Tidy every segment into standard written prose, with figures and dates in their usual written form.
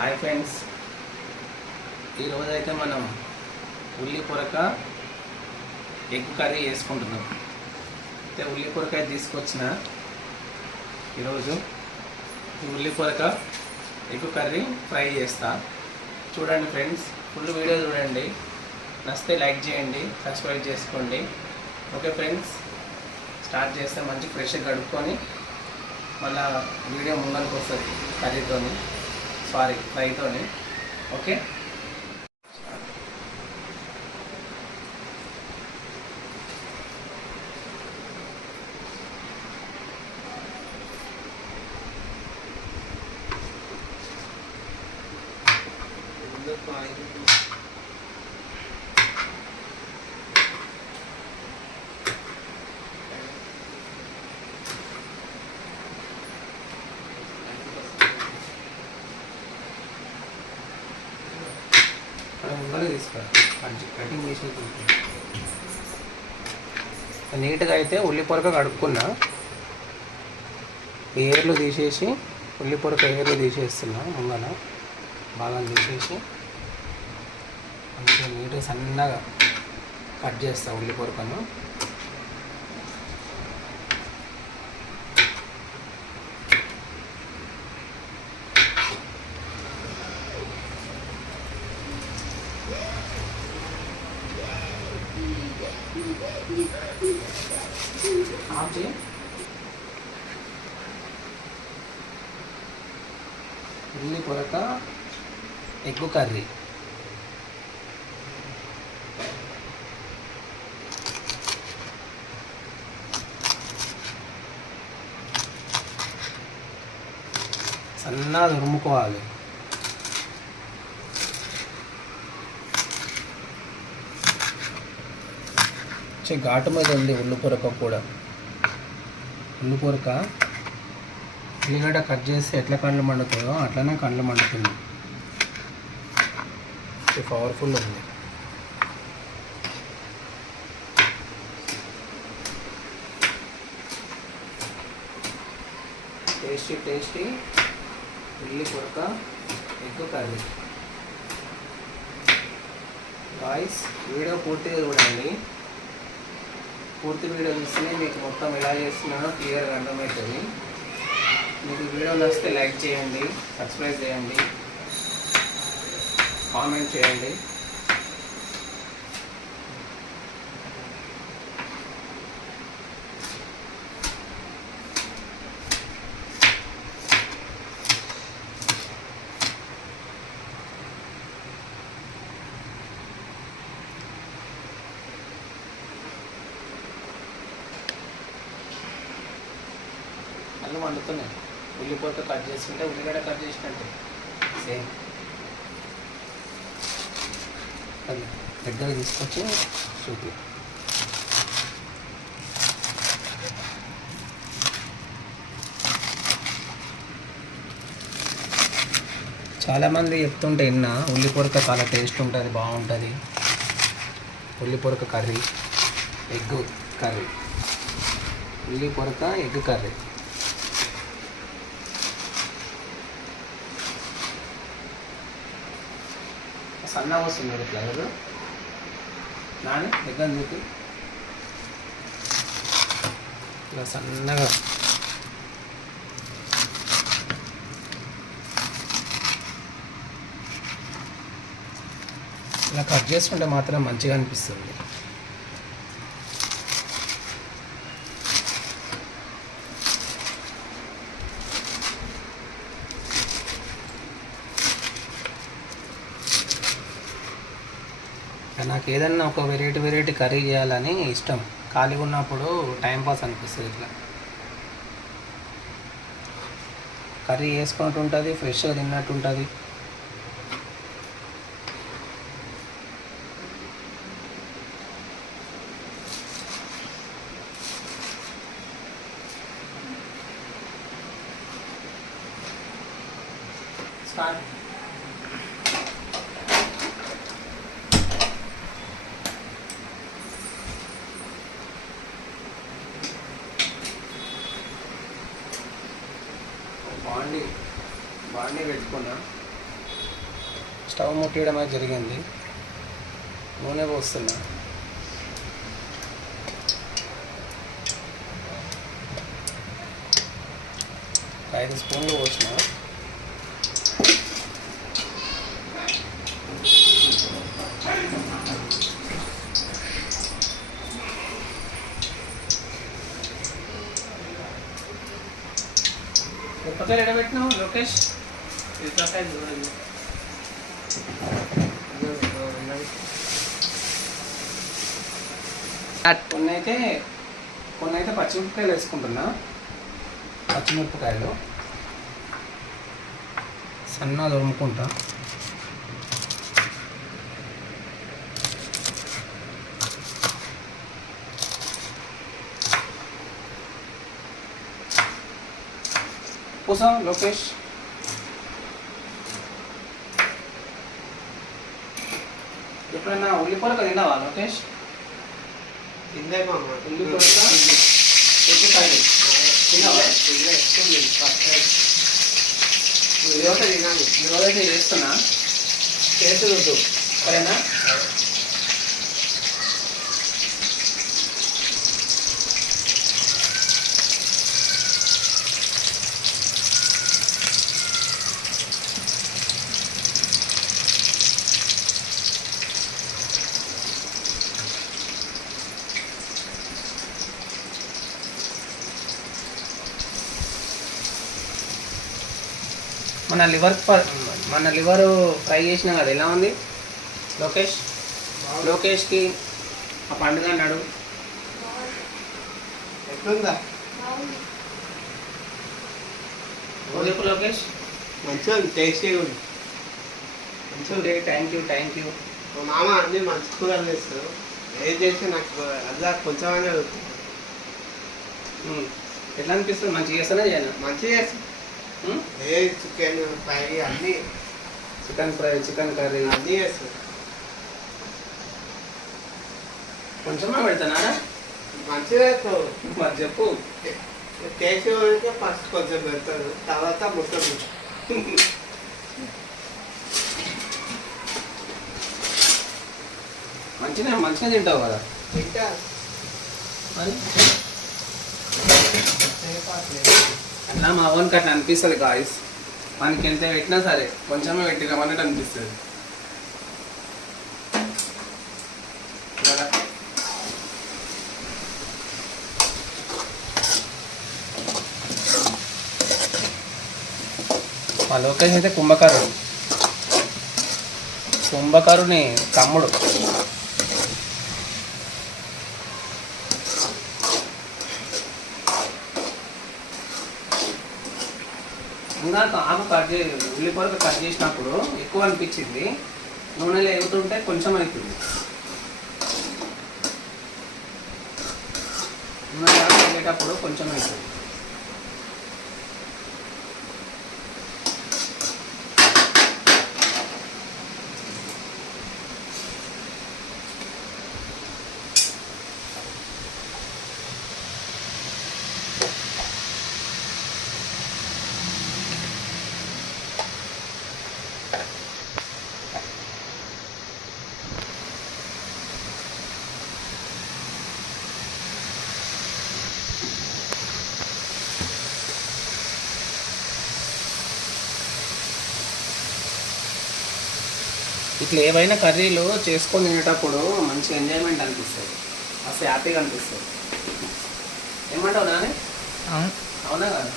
Hi friends, ఈరోజైతే మనం ఉల్లి పొరక ఎగ్ కర్రీ చేసుకుంటున్నాం. అయితే ఉల్లి పొరక తీసుకొచ్చిన ఈరోజు ఉల్లి పొరక ఎగ్ కర్రీ ఫ్రై చేస్తా. చూడండి ఫ్రెండ్స్, ఫుల్ వీడియో చూడండి. నచ్చితే లైక్ చేయండి, సబ్స్క్రైబ్ చేసుకోండి. ఓకే ఫ్రెండ్స్, స్టార్ట్ చేస్తే మంచి ఫ్రెష్గా కడుక్కొని మళ్ళీ వీడియో ముంగల్కి వస్తుంది కర్రీతోని, ఫ్రైతోని. ఓకే, ముందర తీసుకోవాలి. కటింగ్ చేసి నీట్గా అయితే ఉల్లి పొరక కడుక్కున్నా. ఏర్లు తీసేసి ఉల్లి పొరక ఏర్లు తీసేస్తున్నా. ముంగల బాగా తీసేసి మంచిగా నీట్గా సన్నగా కట్ చేస్తా ఉల్లి పొరకను. ఉల్లి పొరక ఎగ్ కర్రీ. సన్నగా తురుముకోవాలి. ఘాటు మీద ఉంది ఉల్లి పొరక కూడా. ఉల్లి పొరక ఉల్లిగడ్డ కట్ చేస్తే ఎట్లా కళ్ళు మండుతుందో అట్లనే కళ్ళు మండుతుంది. పవర్ఫుల్ ఉంది. టేస్టీ ఉల్లి పొరక ఎగ్ కర్రీ. గాయ్స్, వీడియో పూర్తిగా చూడండి. పూర్తి వీడియో చూస్తేనే మీకు మొత్తం ఎలా చేస్తున్నానో క్లియర్గా అర్థమవుతుంది. మీకు వీడియో నచ్చితే లైక్ చేయండి, సబ్స్క్రైబ్ చేయండి, కామెంట్ చేయండి. అల్లం వండుతున్నాయి. ఉల్లి పొరక కట్ చేసుకుంటే ఉల్లిగడ్డ కట్ చేసినట్టే సేమ్. దగ్గర తీసుకొచ్చి చూపి. చాలామంది చెప్తుంటే విన్నా, ఉల్లి పొరక చాలా టేస్ట్ ఉంటుంది, బాగుంటుంది. ఉల్లి పొరక కర్రీ, ఎగ్ కర్రీ. ఉల్లి పొరక ఎగ్ కర్రీ. సన్నగా వస్తుంది ఇట్లా కదా నాని, దగ్గర చూపి. ఇలా సన్నగా ఇలా కట్ చేసుకుంటే మాత్రం మంచిగా అనిపిస్తుంది. నాకు ఏదన్నా ఒక వెరైటీ కర్రీ చేయాలని ఇష్టం. ఖాళీగా ఉన్నప్పుడు టైంపాస్ అనిపిస్తుంది. ఇట్లా కర్రీ వేసుకున్నట్టు ఉంటుంది, ఫ్రెష్గా తిన్నట్టు ఉంటుంది. బాండి పెట్టుకున్నా. స్టవ్ ముట్టియడం అనేది జరిగింది. నూనె పోస్తున్నా. 5 స్పూన్లు పోసిన. మిరపకాయలు ఎడబెట్టినావు లోకేష్? మిరపకాయలు చూడండి. కొన్ని అయితే పచ్చిమిరపకాయలు వేసుకుంటున్నా. పచ్చిమిరపకాయలు సన్న దొరుకుంటా. పూసా లోకేష్. ఎప్పుడైనా ఉల్లిపొరక తిన్నావా లోకేష్? తిందేమో ఉల్లిపొరక ఎగ్గుకాయలు తిన్నావా? ఈరోజైతే చేస్తున్నా, చేసి చూద్దు సరేనా? మన లివర్ ఫ్రై చేసినా కదా, ఎలా ఉంది లోకేష్? లోకేష్కి ఆ పండుగ అన్నాడు. ఎట్లుందా? చెప్పు లోకేష్. మంచిగా ఉంది, టేస్టీగా ఉంది. మంచిగా. Thank you. మా మామ అన్నీ మంచి కూరలు చేస్తారు. ఏం చేస్తే నాకు అలా కొంచెమైనా ఎట్లా అనిపిస్తుంది? మంచిగా చేస్తానా చేయను? మంచిగా చేస్తాను. చికెన్ ఫ్రై అన్నీ, చికెన్ ఫ్రై, చికెన్ కర్రీ అన్నీ చేస్తాను. కొంచెమే పెడతానా? మంచిగా చేస్తావు. మరి చెప్పు. టేస్ట్ ఫస్ట్ కొంచెం పెడతారు, తర్వాత మొత్తం మంచిగా తింటావు కదా. తింటా మరి అట్లా మా ఓన్కి అట్లా అనిపిస్తుంది గాయస్. మనకి ఎంత పెట్టినా సరే కొంచెమే పెట్టినామన్నట్టు అనిపిస్తుంది. మా లోకేష్ అయితే కుంభకరుని తమ్ముడు. ఇంకా ఆకు ఉల్లిపొరక కట్ చేసినప్పుడు ఎక్కువ అనిపించింది, నూనెలో ఎగుతుంటే కొంచెం అవుతుంది. నూనెలో వేగేటప్పుడు కొంచెం అవుతుంది. ఇట్లా ఏవైనా కర్రీలు చేసుకొని తినేటప్పుడు మంచి ఎంజాయ్మెంట్ అనిపిస్తుంది, మస్తు హ్యాపీగా అనిపిస్తుంది. ఏమంటావు నాని? అవునా కదా?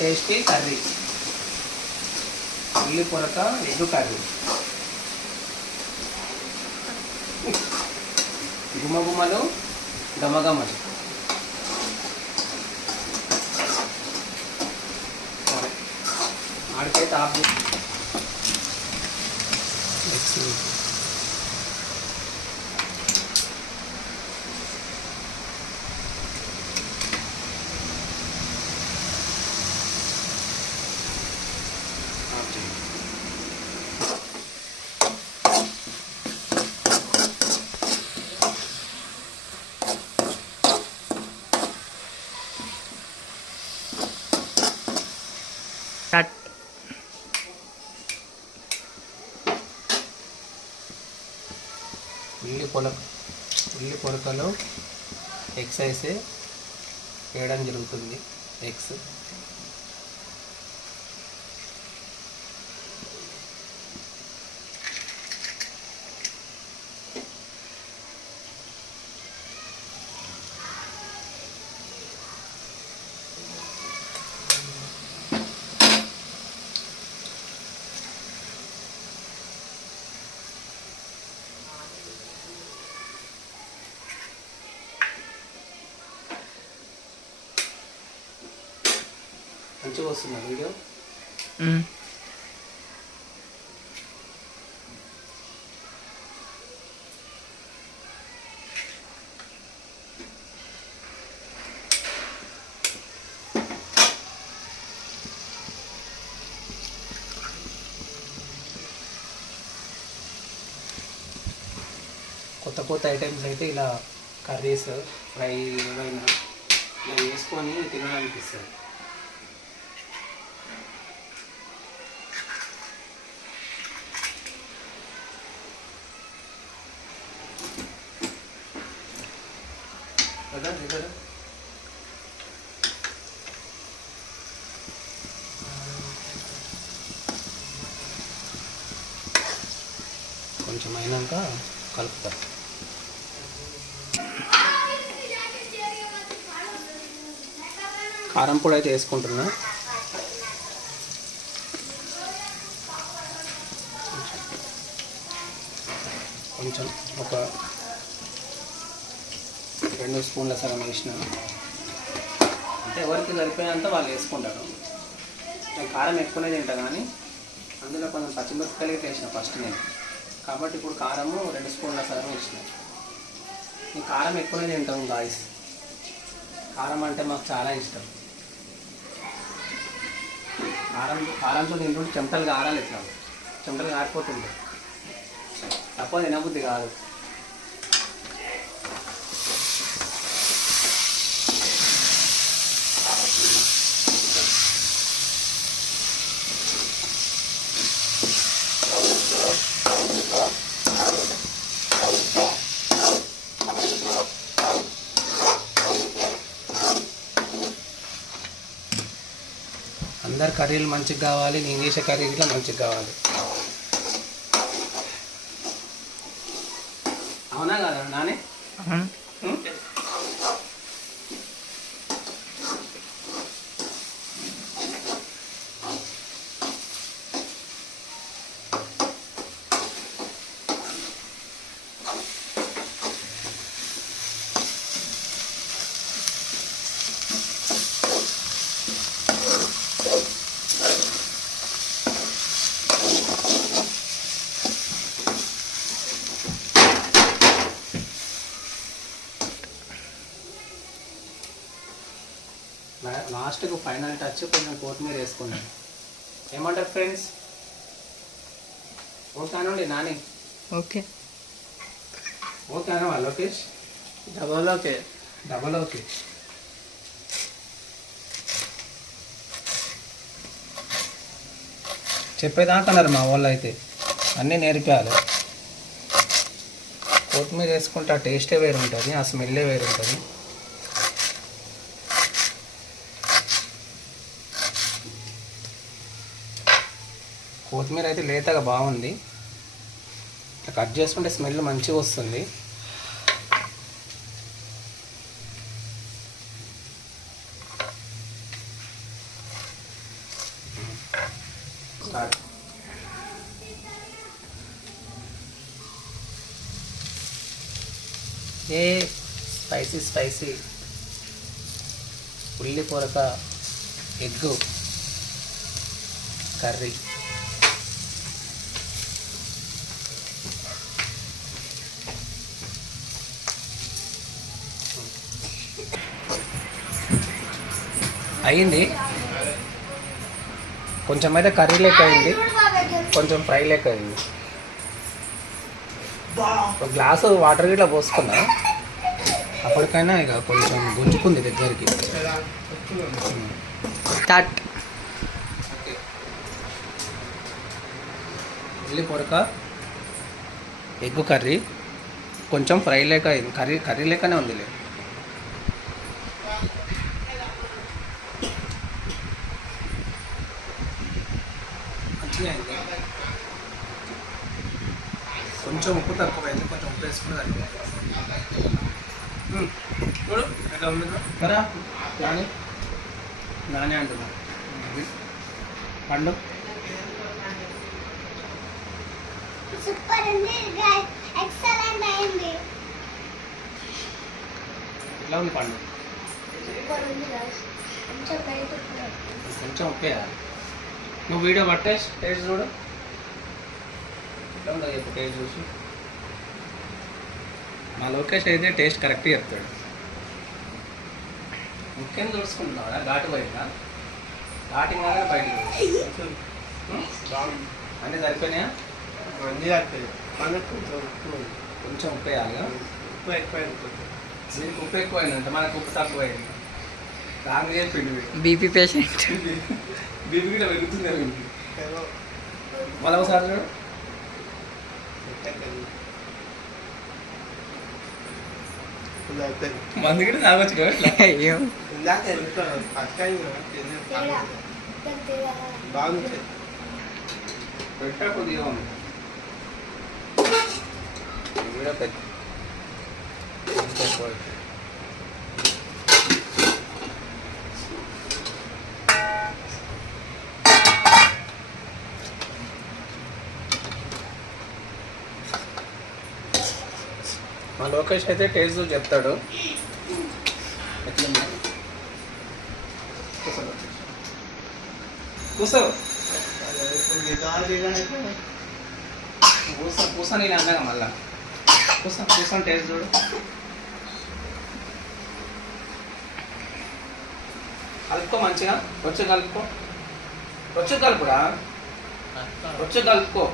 టేస్టీ కర్రీ, ఉల్లిపొరక ఎగ్గు కర్రీ. గుమగుమలు గమగమలు. ఆడికైతే ఆఫ్. ఉల్లి పొరకలో ఎగ్స్ వేసి వేయడం జరుగుతుంది. ఎగ్స్ మంచిగా వస్తుంది వీడియో. కొత్త కొత్త ఐటమ్స్ అయితే ఇలా కర్రీస్ ఫ్రై ఏవైనా ఇలా వేసుకొని తినాలనిపిస్తుంది. కదా ఇక్కడ కొంచెం అయినాక కలుపుతారు. కారం పొడి అయితే వేసుకుంటున్నా. కొంచెం ఒక 2 స్పూన్ల సగం వేసిన, అంటే ఎవరికి సరిపోయినంత వాళ్ళు వేసుకుంటారు. నేను కారం ఎక్కువనే తింటా, కానీ అందులో కొంచెం పచ్చిమిరపకాయలు వేసిన ఫస్ట్ నేను, కాబట్టి ఇప్పుడు కారము 2 స్పూన్ల సగం వేసిన. నేను కారం ఎక్కువనే తింటాం గాయస్, కారం అంటే మాకు చాలా ఇష్టం. కారంతో తింటుంటే చెమటలు కారాలి, ఇట్లా చెమటలు కారిపోతుంటాయి, తప్ప తినబుద్ధి కాదు. అందరు కర్రీలు మంచిగా కావాలి, నేను చేసే కర్రీ ఇట్లా మంచిగా కావాలి. అవునా కదా నానే? లాస్ట్కు ఫైనల్ టచ్ కొంచెం కొత్తిమీర వేసుకున్నాను. ఏమంటారు ఫ్రెండ్స్? ఓకే అనండి నాని. ఓకే ఓకే అనవా లోకేష్? Double okay. చెప్పేదాకన్నారు మా వాళ్ళు అయితే, అన్నీ నేర్పాలి. కొత్తిమీర వేసుకుంటే ఆ టేస్టే వేరు ఉంటుంది, ఆ స్మెల్లే వేరు ఉంటుంది. కొత్తిమీర అయితే లేతగా బాగుంది, ఇట్లా కట్ చేసుకుంటే స్మెల్ మంచిగా వస్తుంది. ఏ స్పైసీ ఉల్లి పొరక ఎగ్గు కర్రీ. అయింది, కొంచెం అయితే కర్రీ లెక్క అయింది, కొంచెం ఫ్రై లెక్క అయింది. ఒక గ్లాసు వాటర్ గిట్లా పోసుకున్నా, అప్పటికైనా ఇక కొంచెం గుంజుకుంది దగ్గరికి. స్టార్ట్. ఉల్లి పొరక ఎగ్గు కర్రీ కొంచెం ఫ్రై లేక అయింది, కర్రీ లేకనే ఉందిలే. మంచిగా అయింది. కొంచెం ఉప్పు తక్కువైంది, కొంచెం ఉప్పు వేసుకుని చూడు ఎట్లా ఉంది కదా. నానే అంటున్నా పండు. సూపర్ ఉంది గైస్, ఎక్సలెంట్ అయింది. ఎట్లా ఉంది పండు? సూపర్ ఉంది గైస్, కొంచెం బయట కొంచెం ఉప్పే. నువ్వు వీడియో పట్టే టేస్ట్ చూడు ఎట్లా ఉందో చెప్పు టేస్ట్ చూసి. మా లోకేష్ అయితే టేస్ట్ కరెక్ట్గా చెప్తాడు. ముఖ్యం చూసుకుంటున్నావా? ఘాటు బయట ఘాటింగ్ కాగానే బయట అన్నీ సరిపోయినాయా? మంచిగా అవుతుంది. మనకు కొంచెం ఉప్పు వేయాలిగా. ఉప్పు ఎక్కువైంది. దీనికి ఉప్పు ఎక్కువైందంట, మనకు ఉప్పు తక్కువైంది. రాంగ్ చెప్పిండు. BP patient. బీపీ కూడా పెరుగుతుంది వీడికి. మళ్ళీ ఒకసారి చూడు. మంది కూడా తాగొచ్చు కదా ఇట్లా. అయ్యో ఇందాక ఫస్ట్ టైం బాగుంది. పెట్ట కొద్దిగా ఉంది వీడియో పెద్ద. మా లోకేష్ అయితే టేస్ట్ చెప్తాడు. ఎట్లుంది? కూసో కూస నేను అన్నాగా మళ్ళా కూసని టేస్ట్ చూడు. కలుపుకో మంచిగా. వచ్చి కలుపుకో. వచ్చి కలుపురా. వచ్చి కలుపుకో.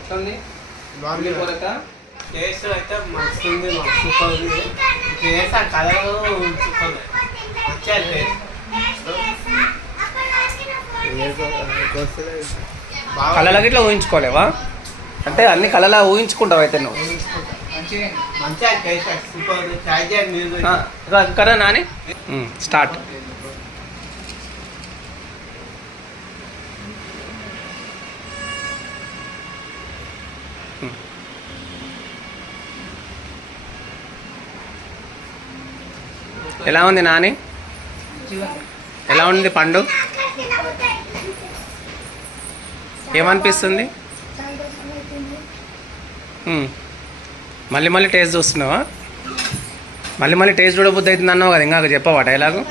ఎట్లా ఉంది? బాగుంది. టేస్ట్ అయితే మస్తు ఉంది, సూపర్ ఉంది. టేస్ట్ ఆ కలర్ సూపర్ వచ్చాయి. కళ్ళకి ఇట్లా ఊహించుకోలేవా? అంటే అన్ని కళ్ళలా ఊహించుకుంటావు అయితే నువ్వు. మంచిగా టేస్ట్ సూపర్ ఉంది. ట్రై చేయండి మీరు కదా నాని. స్టార్ట్. ఎలా ఉంది నాని? ఎలా ఉంది పండు? ఏమనిపిస్తుంది? మళ్ళీ మళ్ళీ టేస్ట్ చూస్తున్నావా? మళ్ళీ టేస్ట్ చూడబుద్ధి అవుతుంది అన్నావు కదా, ఇంకా చెప్పవా డైలాగు?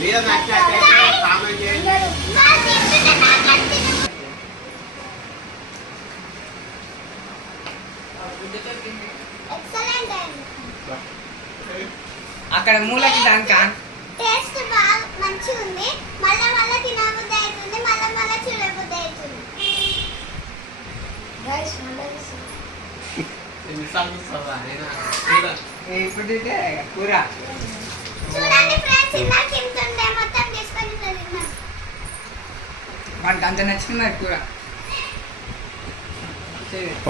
మీరు నచ్చినట్లయితే కామెంట్ చేయండి. ఎక్సలెంట్ అయింది. అక్కడ మూలకి దానికా టేస్ట్ బాగా మంచిగా ఉంది. మళ్ళా మళ్ళా తినబుద్ధి అవుతుంది, మళ్ళా చూడబుద్ధి అవుతుంది. గైస్ ఎన్నిసార్లు చూస్తావా? ఇప్పుడు కూర చూడండి ఫ్రెండ్స్, ఇందాక తింటుండే మొత్తం తీసుకొని తిన్నా. వాడికి అంత నచ్చింది మరి కూర.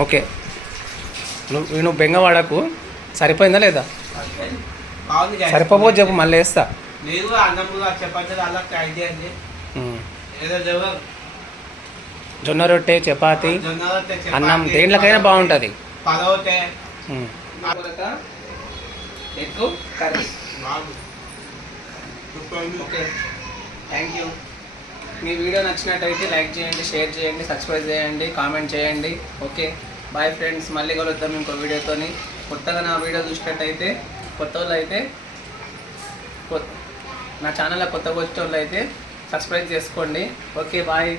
ఓకే, నువ్వు బెంగవాడకు. సరిపోయిందా లేదా? బాగుంది. సరిపోతే చెప్పు, మళ్ళీ వేస్తా. మీరు అన్నంగా చపాతీలు అలా ట్రై చేయండి. ఏదో జవాబు జొన్న రొట్టె, చపాతి, జొన్న రొట్టె, చపాతీ, అన్నం దేంట్లోకైనా బాగుంటుంది. Parotta egg curry. Okay, thank you. మీ వీడియో నచ్చినట్టయితే లైక్ చేయండి, షేర్ చేయండి, సబ్స్క్రైబ్ చేయండి, కామెంట్ చేయండి. Okay, bye friends. మళ్ళీ కలుద్దాం ఇంకో వీడియోతోని. కొత్తగా నా వీడియో చూసినట్టయితే, కొత్త వాళ్ళు అయితే నా ఛానల్లో కొత్తగా వచ్చే వాళ్ళు అయితే సబ్స్క్రైబ్ చేసుకోండి. Okay, bye.